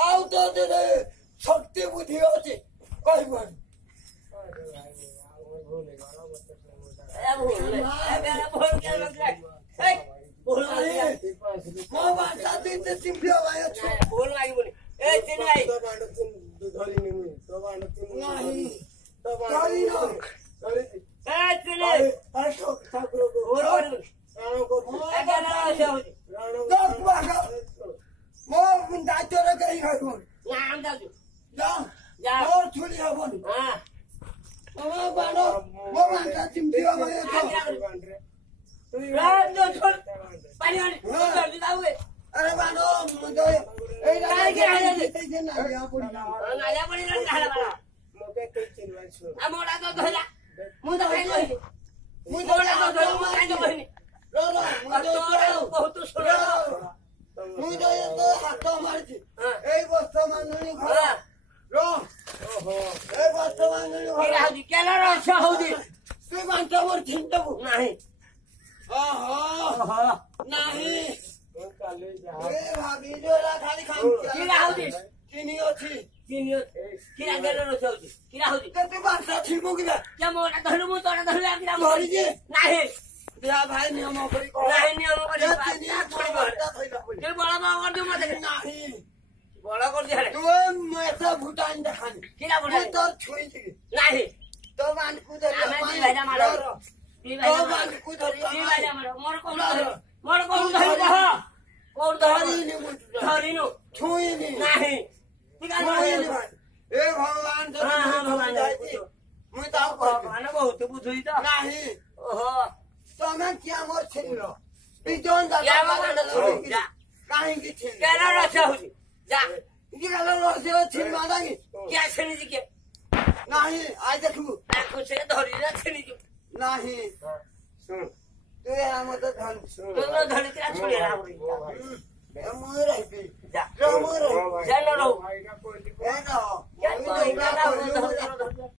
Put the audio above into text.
ଆଉ ତ ଶକ୍ତି ବୁଦ୍ଧି ଅଛି କହିବନି ମୋ ବାଣ୍ଟା ଦିନ ଚିମ୍ପିଅ ଭାଇ ଅଛ ଭୁଲ ଲାଗିବନି ଏ ତିନି ଭାଇ ଧରିନି ମୁଁ ତ ବାଣ୍ଟା ନାହିଁ ତ ମୋ ଦାୟିତ୍ୱରେ କେହି ଖାଇବନି ଛୁରୀ ହବନି ମୋ ବାଣ୍ଟା ଚିମ୍ପିଅ ଭାଇ ଅଛ अरे बानो हाथ मारी बस्ता मांगनी घर बस्ता मांगनी घर बांटा मोर चिंतबू नहीं नहीं भाभी जो खाली चिनी अच्छी भाई नियम भूटान देखानी तो छुई नहीं तो मान को मोर कौन धरिनु छुईनी नहीं ए भगवान भगवान मुई तो भगवान बहुत बुझुई तो नहीं ओहो तमे क्या मोर छिलो बिजोन जा काहे की छिल केना रछा होजी जा केना रछा छिल मादागी क्या छनी जी के नहीं आज देखबू आखो से धरि रे छनी जी नहीं सुन तू हम तो धन तो धन तेरा छोड़े रा मुई